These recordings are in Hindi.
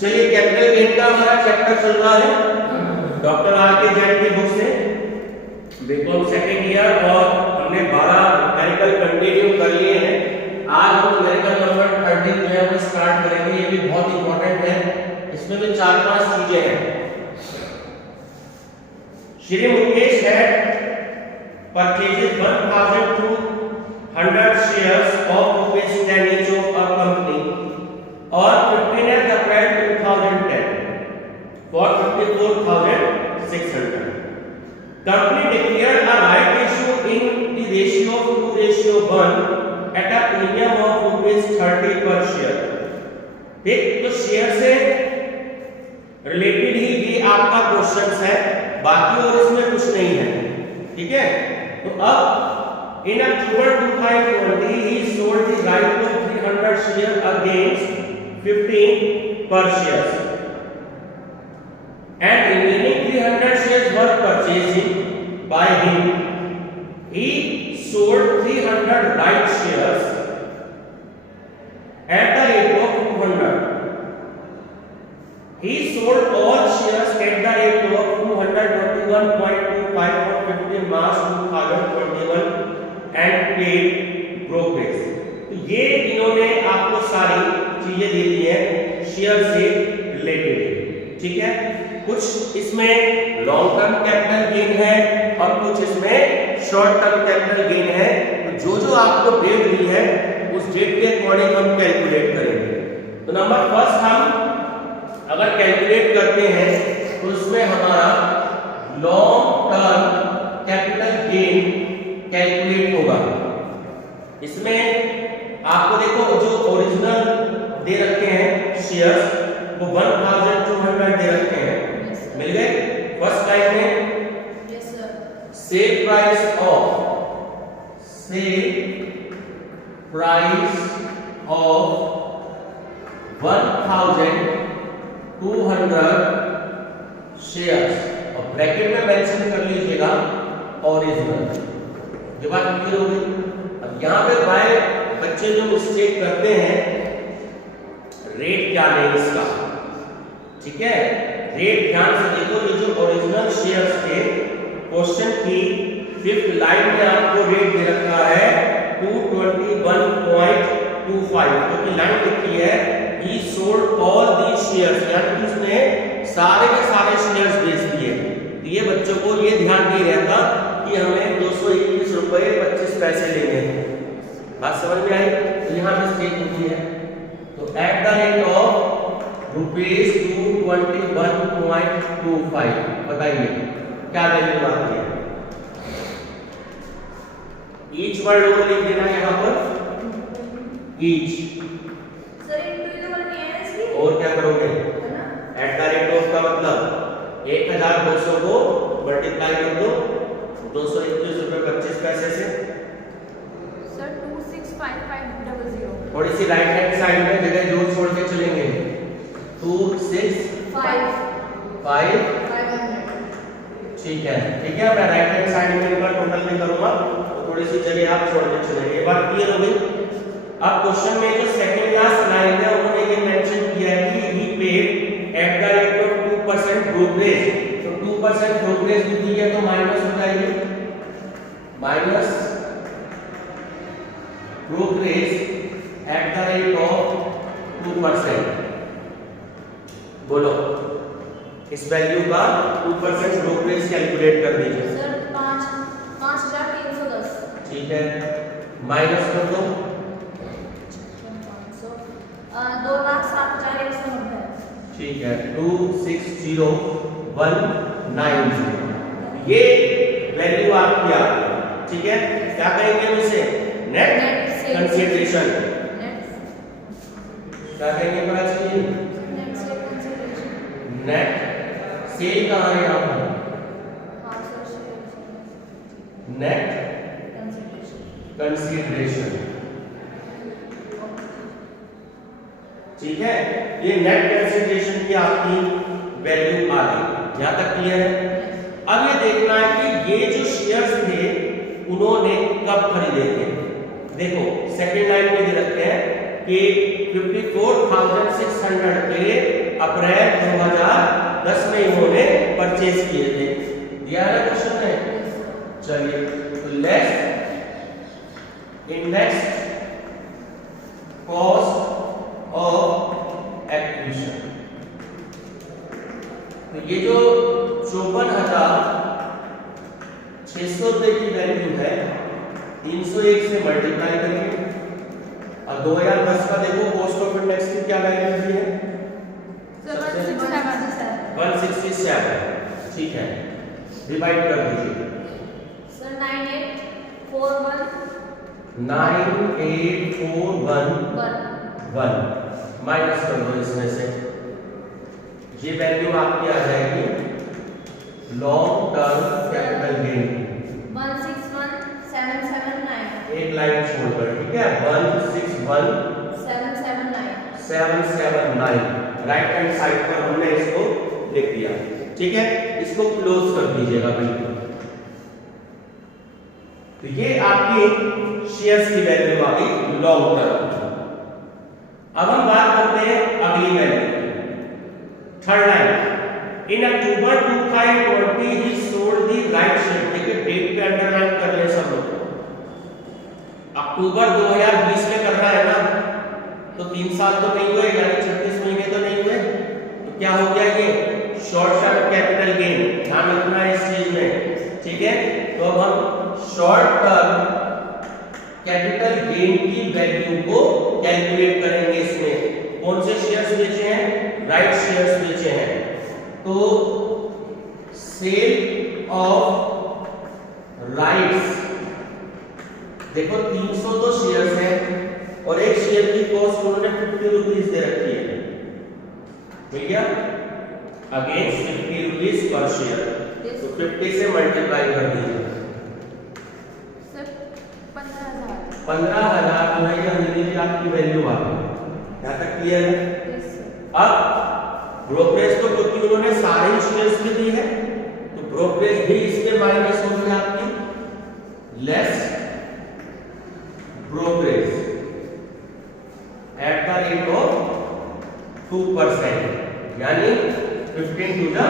चलिए कैपिटल गेन का हमारा चैप्टर चल रहा है डॉक्टर आर के जैन की बुक से, बीकॉम सेकेंड ईयर, और हमने 12 न्यूमेरिकल कंटिन्यू कर लिए हैं। आज हम न्यूमेरिकल नंबर 13 जो है वो स्टार्ट करेंगे। ये भी बहुत इंपॉर्टेंट है, इसमें भी 4-5 चीजें हैं। Shri Mukesh had purchased 1200 shares of rupees 10 each of a company on 15th April 2010 for 54,600. Company declared a right issue in the ratio of 2:1 at a premium of rupees 30 per share. ठीक, तो शेयर से रिलेटेड ही ये आपका क्वेश्चन है, बाकी और इसमें कुछ नहीं है। ठीक है, तो अब in October 2020 he sold the right of 300 shares against 15 per shares, and remaining 300 shares were purchased by him. He sold 300 right shares at the rate of 200. He sold all shares at the rate of 221.25 on 15 March 2021 and paid brokerage. तो ये इन्होंने आपको सारी चीजें दे दी है शेयर से रिलेटेड। ठीक है, कुछ इसमें लॉन्ग टर्म कैपिटल गेन है और कुछ इसमें शॉर्ट टर्म कैपिटल गेन है। तो जो आपको डेट दी है उस डेट के अकॉर्डिंग हम कैलकुलेट करेंगे। तो नंबर फर्स्ट हम अगर कैलकुलेट करते हैं तो उसमें हमारा long term capital gain calculate होगा। इसमें आपको देखो जो ओरिजिनल दे रखे हैं शेयर्स वो 1200 दे रखे हैं, मिल गए। फर्स्ट लाइन में yes sir, sale price of 1200 shares और ब्रैकेट में मेंशन कर लीजिएगा ओरिजिनल। ये बात क्लियर हो गई। अब यहाँ पे भाई बच्चे जो मिस्टेक करते हैं, रेट क्या लें इसका। ठीक है, रेट ध्यान से देखो। ये जो ओरिजिनल शेयर्स थे, क्वेश्चन की 5th लाइन में आपको रेट दे रखा है 221.25, क्योंकि लाइन लिखी है he sold all these shares, यानी कि उसने सारे के सारे शेयर्स बेच दिए। ये बच्चों को ये ध्यान नहीं रहता कि हमें 221 रुपए 25 पैसे लेने हैं। बात समझ में आई? तो यहाँ मिस्टेक होती है। तो eight the rate of rupees 221.25 बताइए क्या वैल्यू आती है। ईच वर्ड और लिख देना यहाँ पर each, sir into the one है इसकी, और क्या करोगे है ना। एट द रेट ऑफ का मतलब 1200 को मल्टीप्लाई कर दो 221 रुपए 25 पैसे से। सर 265500, थोड़ी सी राइट हैंड साइड में जगह जोड़ छोड़ के चलेंगे। 265 ठीक है, ठीक है। मैं राइट हैंड साइड में इनका टोटल नहीं करूंगा, तो थोड़ी सी जगह आप छोड़ के चलेंगे। ये बात क्लियर हो गई। अब क्वेश्चन में जो सेकंड क्लास लाइन है उन्होंने ये मेंशन किया है कि he paid at the rate of 2% brokerage. तो 2% ब्रोकरेज भी दी है, तो माइनस हो जाएगी, minus brokerage eight the rate of 2%। बोलो इस वैल्यू का 2% ब्रोकरेज कैलकुलेट कर दीजिए। सर 5310, ठीक है, माइनस कर दो 2,07,190, ठीक है 260,190 ये वैल्यू आपकी आ गई। ठीक है, क्या कहेंगे हम इसे नेट कंसीडरेशन। क्या कहेंगे प्राची जी? नेट सेल कहाँ है यहाँ पर? Net consideration. ठीक है, ये नेट कंसीडरेशन की आपकी वैल्यू आ गई। यहां तक क्लियर है? अब ये देखना है कि ये जो शेयर्स थे उन्होंने कब खरीदे थे। देखो सेकंड लाइन में दे रखते हैं कि 54,600 पे परचेज किए थे, दिया है क्वेश्चन में। चलिए तो less index cost of acquisition, तो ये जो 54,600 रुपए की वैल्यू है 301 से मल्टीप्लाई करेंगे, और 2010 का देखो कॉस्ट ऑफ इंडेक्स की क्या वैल्यू है, 167। ठीक है, डिवाइड कर दीजिए। सर 9841 माइनस कर दो इसमें से, ये वैल्यू आपकी आ जाएगी लॉन्ग टर्म कैपिटल गेन 161779। एक लाइन छोड़कर, ठीक है, 161779 राइट हैंड साइड पर हमने इसको लिख दिया। ठीक है, इसको क्लोज कर दीजिएगा बिल्कुल। तो ये आपकी शेयर्स की वैल्यू आ गई लॉन्ग टर्म। अब हम बात करते हैं अगली value, third line, in October 2020 he sold the right share. देखिए डेट पे अंडरलाइन कर ले सब लोग, अक्टूबर 2020 में करना है ना, तो 3 साल तो नहीं हुए, यानी 36 महीने तो नहीं हुए, तो क्या हो गया ये शॉर्ट टर्म कैपिटल गेन, ध्यान रखना है इस चीज में। ठीक है, तो अब हम शॉर्ट टर्म कैपिटल गेन की वैल्यू को कैलकुलेट करेंगे। इसमें कौन से शेयर्स बेचे हैं, राइट शेयर्स बेचे हैं, तो सेल ऑफ राइट्स, देखो 302 शेयर्स हैं और एक शेयर की कॉस्ट उन्होंने 50 रुपीज दे रखी है, ठीक है, अगेंस्ट 50 रुपीज पर शेयर, तो 50 से मल्टीप्लाई कर दीजिए। 15,000 जो है ये अंग्रेजी आपकी वैल्यू आ गई, यहाँ तक क्लियर है। अब ब्रोकरेज तो क्योंकि उन्होंने सारे शेयर्स में दी है, तो ब्रोकरेज भी इसके माइनस हो गई आपकी, less brokerage eight the rate of 2%, यानी 15 to the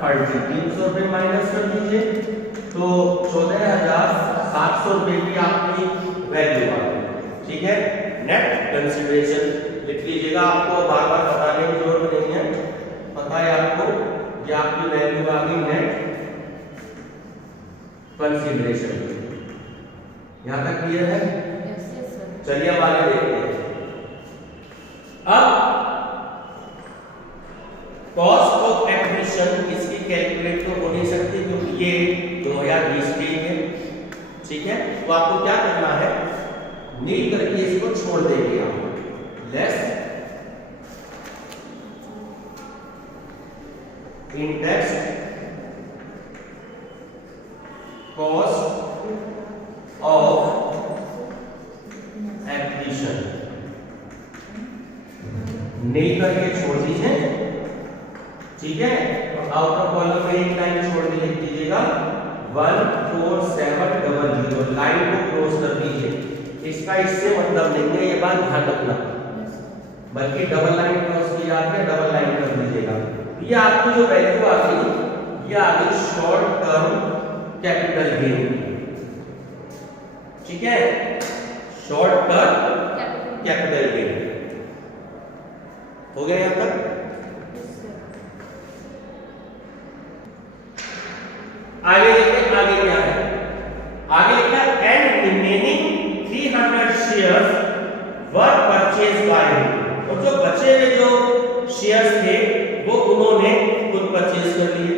30, 300 रुपए माइनस कर दीजिए, तो 14,700 रुपए की आपकी वैल्यू आ गई। ठीक है, नेट कंसीडरेशन लिख लीजिएगा, आपको बार बार बताने की जरूरत नहीं है, पता है आपको, ये आपकी वैल्यू आ गई नेट कंसीडरेशन। यहां तक क्लियर है? चलिए अब आगे देखते हैं। अब कॉस्ट ऑफ एक्विजिशन इसकी कैलकुलेट तो हो नहीं सकती क्योंकि ये 2020 की है। ठीक है, तो आपको क्या करना है, नील करके इसको छोड़ देंगे आप, less index cost of acquisition, nil करके छोड़ दीजिए। ठीक है, आउटर कॉलम में एक लाइन छोड़ के लिख दीजिएगा 14700, लाइन को क्लोज कर दीजिए। इसका इससे मतलब नहीं है, ये बात ध्यान रखना, बल्कि डबल लाइन क्लोज की जाती है, डबल लाइन कर दीजिएगा। ये आपकी जो वैल्यू आ गई, ये आ गई शॉर्ट टर्म कैपिटल गेन। ठीक है, शॉर्ट टर्म कैपिटल गेन हो गया यहां तक। आगे देखते हैं आगे क्या है, आगे लिखा है and remaining 300 shares were purchase by, और जो बचे हुए जो शेयर्स थे वो उन्होंने खुद परचेज कर लिए।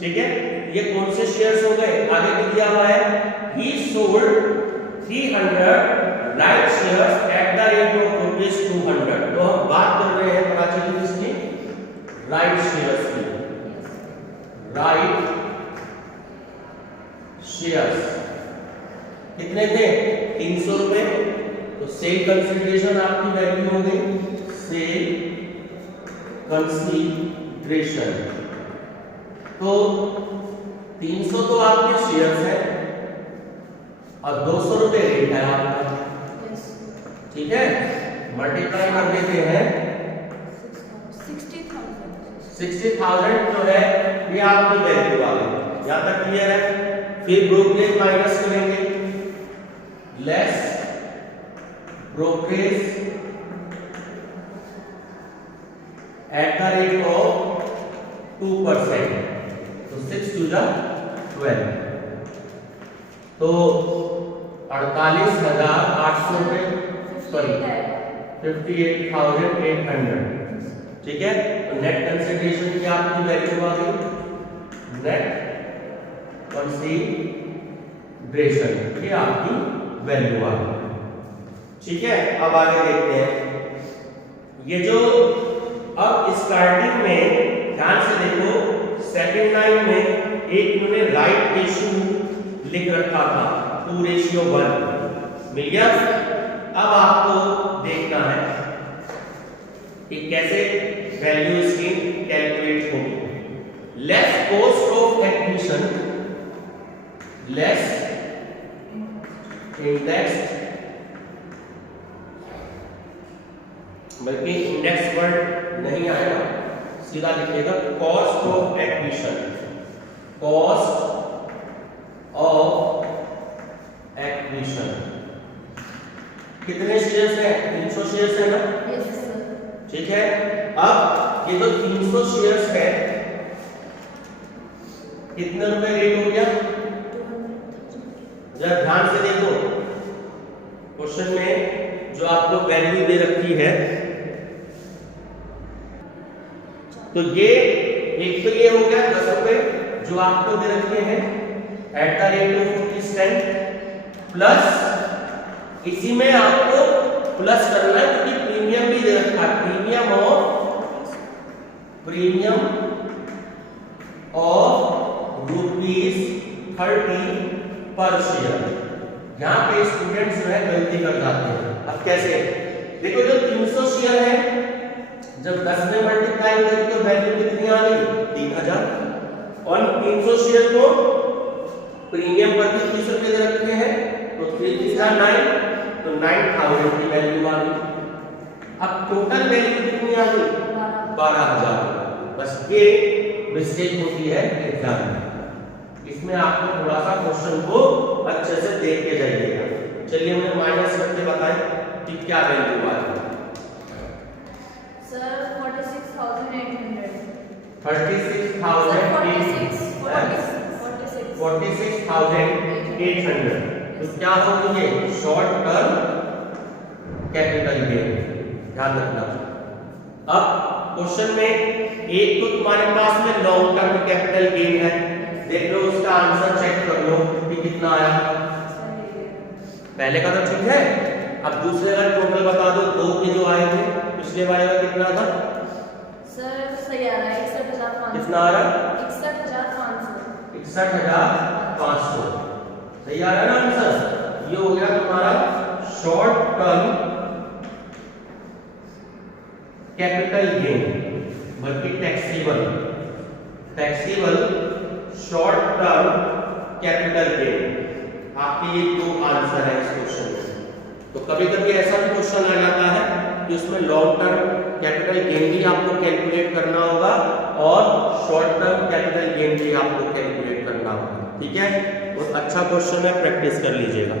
ठीक है, ये कौन से शेयर्स हो गए, आगे दिया हुआ है ही sold 300 right shares at the rate of ₹200। तो हम बात कर रहे हैं प्राचीन किसकी, राइट शेयर्स की, राइट शेयर्स कितने थे, 300 रुपए, तो सेल कंसीडरेशन आपकी वैल्यू हो गई, सेल कंसीडरेशन, तो 300 तो आपके शेयर्स है और 200 रुपए रेट है आपका। ठीक है, मल्टीप्लाई कर देते हैं 60,000 जो है ये आपकी वैल्यू आ गई। यहाँ तक क्लियर है? फिर ब्रोकरेज माइनस करेंगे, less brokerage eight the rate of 2%, तो 6 to the 12, तो 48,800 रुपये, सॉरी 58,800, ठीक है। तो नेट कंसिडरेशन की आपकी वैल्यू आ गई, नेट कंसिडरेशन ये आपकी वैल्यू आ गई, ठीक है। अब आगे देखते हैं, ये जो अब स्टार्टिंग में ध्यान से देखो, सेकंड लाइन में एक इन्होंने राइट रेशियो लिख रखा था 2:1, मिल गया। अब आपको देखना है कि कैसे वैल्यू इसकी कैलकुलेट होगी। Less cost of acquisition, less index, बल्कि इंडेक्स वर्ड नहीं आएगा, सीधा लिखिएगा cost of acquisition, cost of acquisition. कितने शेयर्स हैं? 300 शेयर्स है ना, यस सर। ठीक है। अब ये जो 300 शेयर्स है, कितने रुपए रेट हो गया? जरा ध्यान से देखो, क्वेश्चन में जो आपको वैल्यू दे रखी है, तो ये एक तो ये हो गया 10 रुपए जो आपको दे रखे हैं eight the rate of ₹50, plus इसी में आपको प्लस करना है क्योंकि प्रीमियम भी दे रखा है, प्रीमियम ऑफ ₹30 पर शेयर। यहाँ पे स्टूडेंट्स जो है गलती कर जाते हैं। अब कैसे? देखो जो 300 शेयर है, जब 10 में मल्टीप्लाई करें तो वैल्यू कितनी आ गई? 3000, और 300 शेयर को प्रीमियम पर 30 रुपए दे रखे हैं, तो 3,9, तो 9,000 की वैल्यू आ गई। अब टोटल वैल्यू कितनी आ गई? 12,000। बस ये मिस्टेक होती है एग्जाम में, इसमें आपको थोड़ा सा क्वेश्चन को अच्छे से देख के जाइएगा। चलिए मुझे माइनस करके बताएं कि क्या वैल्यू आ रही है। सर 46,800, 46,800, तो क्या होगी ये? शॉर्ट टर्म कैपिटल गेन, ध्यान रखना। अब क्वेश्चन में एक तो तुम्हारे पास में लॉन्ग टर्म कैपिटल गेन है, देख लो उसका आंसर चेक कर लो कि कितना आया। पहले का तो ठीक है, अब दूसरे का टोटल बता दो, 2 के जो आए थे, पिछले वाले का कितना था? सर सही आ रहा है 61,500। कितना आ रहा है? 61,500। 61,500 सही आ रहा है ना आंसर? ये हो गया तुम्हारा शॉर्ट टर्म कैपिटल गेन, बल्कि taxable short term capital gain. आपके ये 2 आंसर है इस क्वेश्चन में। तो कभी कभी ऐसा भी क्वेश्चन आ जाता है कि उसमें लॉन्ग टर्म कैपिटल गेन भी आपको कैलकुलेट करना होगा और शॉर्ट टर्म कैपिटल गेन भी आपको कैलकुलेट करना होगा, ठीक है। बहुत अच्छा क्वेश्चन है, प्रैक्टिस कर लीजिएगा।